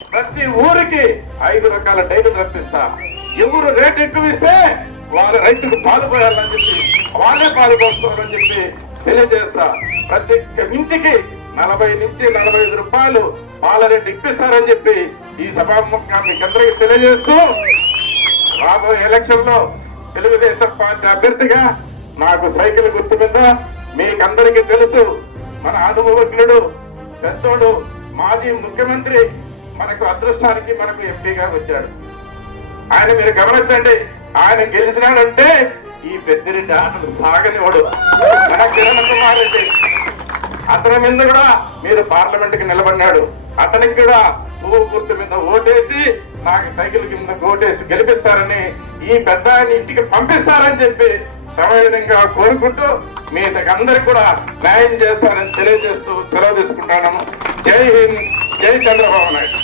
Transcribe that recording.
ప్రతి ఊరికి ఐదు రకాల డైలు రప్పిస్తా. ఎవరు రేట్ ఎక్కువ ఇస్తే వాళ్ళ రైతుకు పాలుపోయాలని చెప్పి వాళ్ళే పాలు చెప్పి తెలియజేస్తా. ప్రతి ఇంటికి నలభై నుంచి నలభై ఐదు రూపాయలు పాల రేటు ఇప్పిస్తారని చెప్పి ఈ సభాముఖాన్ని మీకు అందరికీ తెలియజేస్తూ రాబోయే ఎలక్షన్లో తెలుగుదేశం పార్టీ అభ్యర్థిగా నాకు సైకిల్ గుర్తు మీద మీకందరికీ తెలుసు మన అనుభవజ్ఞుడు పెద్దోడు మాజీ ముఖ్యమంత్రి మనకు అదృష్టానికి మనకు ఎంపీగా వచ్చాడు ఆయన మీరు గమనించండి ఆయన గెలిచినాడంటే ఈ పెద్దిరెడ్డి ఆటలు సాగనివాడు మన కిరణ్ కుమార్ రెడ్డి అతని మీద కూడా మీరు పార్లమెంట్కి నిలబడినాడు. అతనికి కూడా పువ్వు గుర్తు మీద ఓటేసి నాకు సైకిల్ కింద ఓటేసి గెలిపిస్తారని ఈ పెద్ద ఆయన ఇంటికి పంపిస్తారని చెప్పి సమయంగా కోరుకుంటూ మీ అందరికి కూడా న్యాయం చేస్తారని తెలియజేస్తూ సెలవు తీసుకుంటాను జై హింద్. జై చంద్రబాబు నాయుడు.